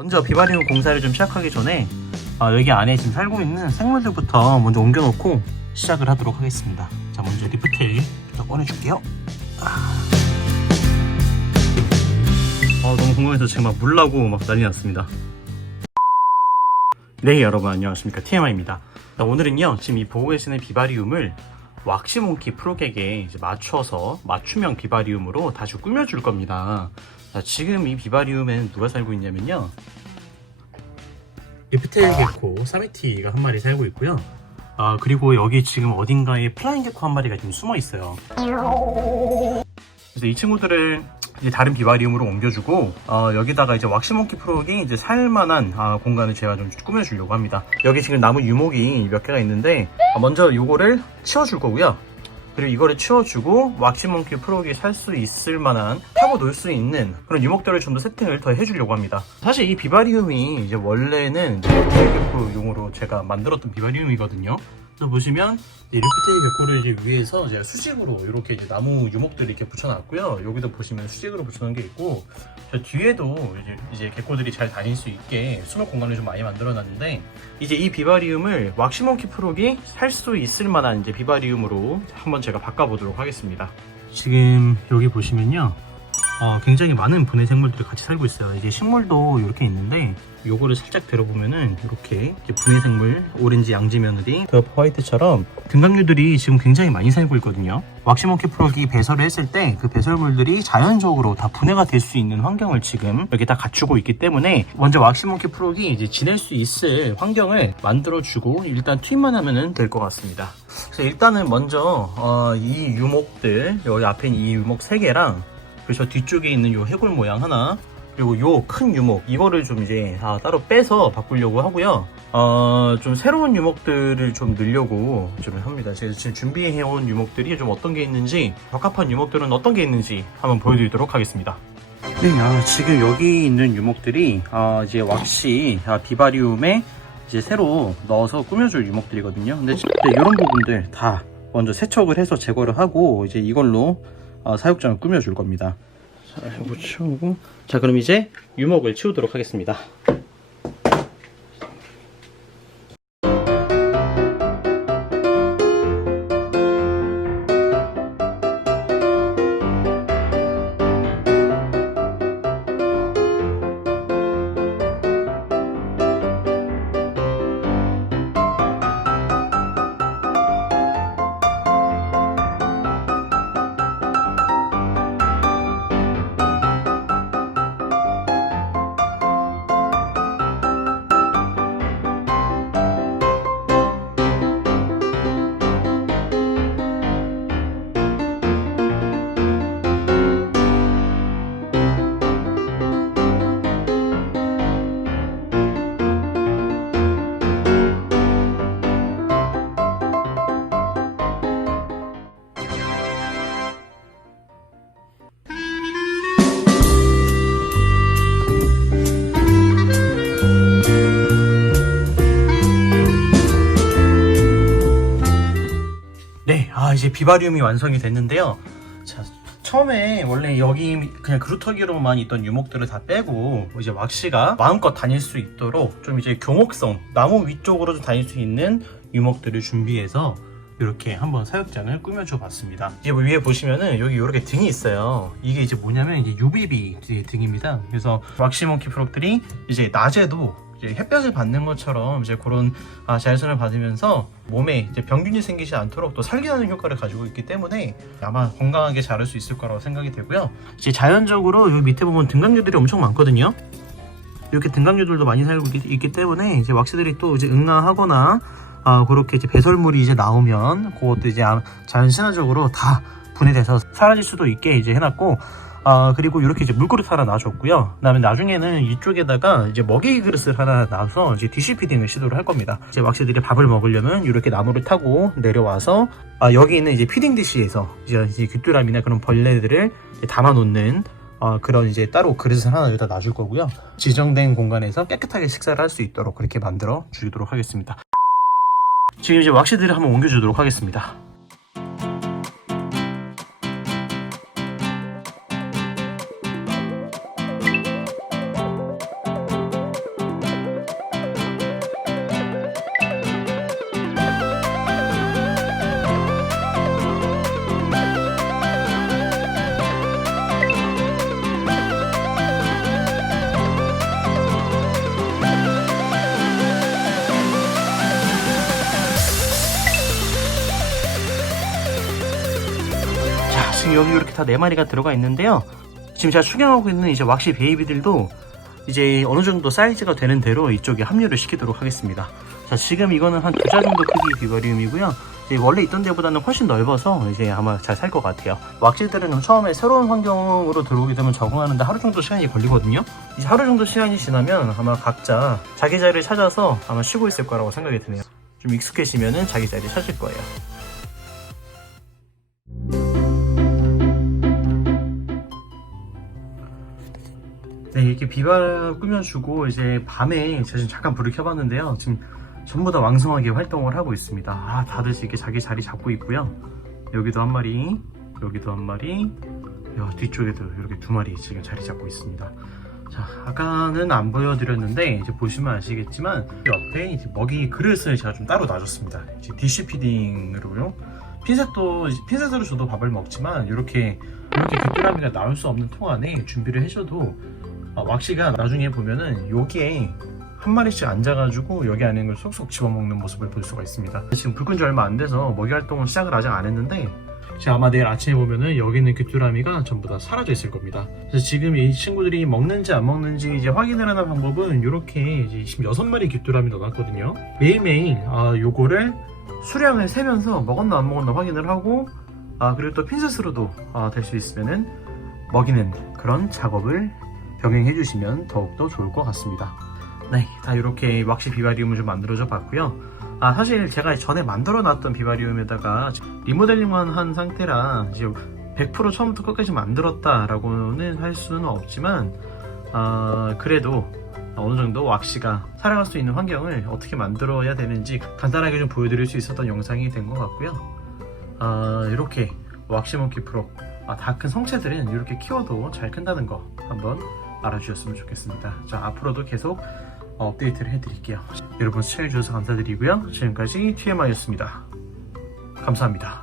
먼저 비바리움 공사를 좀 시작하기 전에 아, 여기 안에 지금 살고 있는 생물들부터 먼저 옮겨놓고 시작을 하도록 하겠습니다. 자, 먼저 좀 꺼내줄게요. 아, 어, 너무 궁금해서 지금 막 물라고 막 난리 났습니다. 네, 여러분 안녕하십니까. TMI입니다. 오늘은요, 지금 이 보고 계시는 비바리움을 왁시몽키 프로객에 맞춰서 맞춤형 비바리움으로 다시 꾸며줄 겁니다. 자, 지금 이 비바리움엔 누가 살고 있냐면요. 리프테일 게코 사메티가 한 마리 살고 있고요. 아, 그리고 여기 지금 어딘가에 플라잉 게코 한 마리가 지금 숨어 있어요. 그래서 이 친구들을 이제 다른 비바리움으로 옮겨주고 어, 여기다가 이제 왁시몽키 프로기 이제 살만한 아, 공간을 제가 좀 꾸며주려고 합니다. 여기 지금 나무 유목이 몇 개가 있는데 아, 먼저 요거를 치워줄 거고요. 그리고 이거를 치워주고 왁시몽키 프로기 살 수 있을 만한 타고 놀 수 있는 그런 유목들을 좀더 세팅을 더 해주려고 합니다. 사실 이 비바리움이 이제 원래는 이제 리프테일 용으로 제가 만들었던 비바리움이거든요. 그래서 보시면 이 리프테일 벽고를 이제 위에서 제가 수직으로 이렇게 이제 나무 유목들을 이렇게 붙여놨고요. 여기도 보시면 수직으로 붙여놓은 게 있고 저 뒤에도 이제, 이제 개코들이 잘 다닐 수 있게 수납 공간을 좀 많이 만들어놨는데 이제 이 비바리움을 왁시몽키 프로기 살 수 있을 만한 이제 비바리움으로 한번 제가 바꿔보도록 하겠습니다. 지금 여기 보시면요. 어, 굉장히 많은 분해 생물들이 같이 살고 있어요. 이제 식물도 이렇게 있는데 요거를 살짝 들어보면은 이렇게 분해 생물 오렌지 양지 며느리 더 화이트처럼 등강류들이 지금 굉장히 많이 살고 있거든요. 왁시몽키 프로기 배설을 했을 때 그 배설물들이 자연적으로 다 분해가 될 수 있는 환경을 지금 여기 다 갖추고 있기 때문에 먼저 왁시몽키 프로기 이제 지낼 수 있을 환경을 만들어주고 일단 투입만 하면은 될 것 같습니다. 그래서 일단은 먼저 어, 이 유목들 여기 앞에 이 유목 3개랑 그리고 저 뒤쪽에 있는 요 해골 모양 하나 그리고 요 큰 유목 이거를 좀 이제 아, 따로 빼서 바꾸려고 하고요. 어, 좀 새로운 유목들을 좀 넣으려고 좀 합니다. 제가 지금 준비해온 유목들이 좀 어떤 게 있는지 적합한 유목들은 어떤 게 있는지 한번 보여드리도록 하겠습니다. 네, 아, 지금 여기 있는 유목들이 아, 이제 왁시 아, 비바리움에 이제 새로 넣어서 꾸며줄 유목들이거든요. 근데 이런 부분들 다 먼저 세척을 해서 제거를 하고 이제 이걸로 어, 사육장을 꾸며줄 겁니다. 자, 이거 치우고. 자, 그럼 이제 유목을 치우도록 하겠습니다. 비바리움이 완성이 됐는데요. 자, 처음에 원래 여기 그냥 그루터기로만 있던 유목들을 다 빼고 이제 왁시가 마음껏 다닐 수 있도록 좀 이제 교목성 나무 위쪽으로 좀 다닐 수 있는 유목들을 준비해서 이렇게 한번 사육장을 꾸며줘 봤습니다. 이제 뭐 위에 보시면은 여기 이렇게 등이 있어요. 이게 이제 뭐냐면 이제 UVB 등입니다. 그래서 왁시몽키 프록들이 이제 낮에도 이제 햇볕을 받는 것처럼 이제 그런 아, 자외선을 받으면서 몸에 이제 병균이 생기지 않도록 또 살균하는 효과를 가지고 있기 때문에 아마 건강하게 자랄 수 있을 거라고 생각이 되고요. 이제 자연적으로 여기 밑에 보면 등강류들이 엄청 많거든요. 이렇게 등강류들도 많이 살고 있기, 때문에 이제 왁시들이 또 이제 응아하거나 아, 그렇게 이제 배설물이 이제 나오면 그것도 이제 아- 자연 친화적으로 다 분해돼서 사라질 수도 있게 이제 해놨고 아 그리고 이렇게 이제 물그릇 하나 놔줬고요. 그다음에 나중에는 이쪽에다가 이제 먹이 그릇을 하나 놔서 이제 디시 피딩을 시도를 할 겁니다. 이제 왁시들이 밥을 먹으려면 이렇게 나무를 타고 내려와서 아 여기 있는 이제 피딩 디시에서 이제, 이제 귀뚜라미나 그런 벌레들을 담아놓는 어, 그런 이제 따로 그릇을 하나 여기다 놔줄 거고요. 지정된 공간에서 깨끗하게 식사를 할 수 있도록 그렇게 만들어 주도록 하겠습니다. 지금 이제 왁시들을 한번 옮겨주도록 하겠습니다. 여기 이렇게 다 네 마리가 들어가 있는데요. 지금 제가 추경하고 있는 이제 왁시 베이비들도 이제 어느 정도 사이즈가 되는 대로 이쪽에 합류를 시키도록 하겠습니다. 자, 지금 이거는 한 두 자 정도 크기 비바리움이고요. 원래 있던 데보다는 훨씬 넓어서 이제 아마 잘 살 것 같아요. 왁시들은 처음에 새로운 환경으로 들어오게 되면 적응하는데 하루 정도 시간이 걸리거든요. 이제 하루 정도 시간이 지나면 아마 각자 자기 자리를 찾아서 아마 쉬고 있을 거라고 생각이 드네요. 좀 익숙해지면은 자기 자리 찾을 거예요. 네, 이렇게 비바 꾸며주고 이제 밤에 제가 지금 잠깐 불을 켜봤는데요. 지금 전부 다 왕성하게 활동을 하고 있습니다. 아, 다들 이렇게 자기 자리 잡고 있고요. 여기도 한 마리, 여기도 한 마리, 야, 뒤쪽에도 이렇게 두 마리 지금 자리 잡고 있습니다. 자, 아까는 안 보여드렸는데 이제 보시면 아시겠지만 옆에 이제 먹이 그릇을 제가 좀 따로 놔줬습니다. 이제 디쉬 피딩으로요. 핀셋도 핀셋으로 줘도 밥을 먹지만 이렇게 이렇게 귀뚜라미가 나올 수 없는 통 안에 준비를 해줘도 아, 왁시가 나중에 보면은 여기에 한 마리씩 앉아가지고 여기 안에 있는 걸 쏙쏙 집어먹는 모습을 볼 수가 있습니다. 지금 불 끈 지 얼마 안 돼서 먹이 활동을 시작을 아직 안 했는데 지금 아마 내일 아침에 보면은 여기 있는 귀뚜라미가 전부 다 사라져 있을 겁니다. 그래서 지금 이 친구들이 먹는지 안 먹는지 이제 확인을 하는 방법은 이렇게 이제 지금 6마리 귀뚜라미 넣어놨거든요. 매일매일 아, 요거를 수량을 세면서 먹었나 안 먹었나 확인을 하고 아, 그리고 또 핀셋으로도 아, 될 수 있으면은 먹이는 그런 작업을 병행해 주시면 더욱더 좋을 것 같습니다. 네, 다 이렇게 왁시 비바리움을 좀 만들어줘 봤고요. 아, 사실 제가 전에 만들어 놨던 비바리움에다가 리모델링만 한 상태라 이제 100% 처음부터 끝까지 만들었다라고는 할 수는 없지만 아, 그래도 어느 정도 왁시가 살아갈 수 있는 환경을 어떻게 만들어야 되는지 간단하게 좀 보여드릴 수 있었던 영상이 된 것 같고요. 아, 이렇게 왁시몬키 프로 아, 다 큰 성체들은 이렇게 키워도 잘 큰다는 거 한번 알아주셨으면 좋겠습니다. 자, 앞으로도 계속 어, 업데이트를 해드릴게요. 여러분 시청해주셔서 감사드리고요. 지금까지 TMI였습니다. 감사합니다.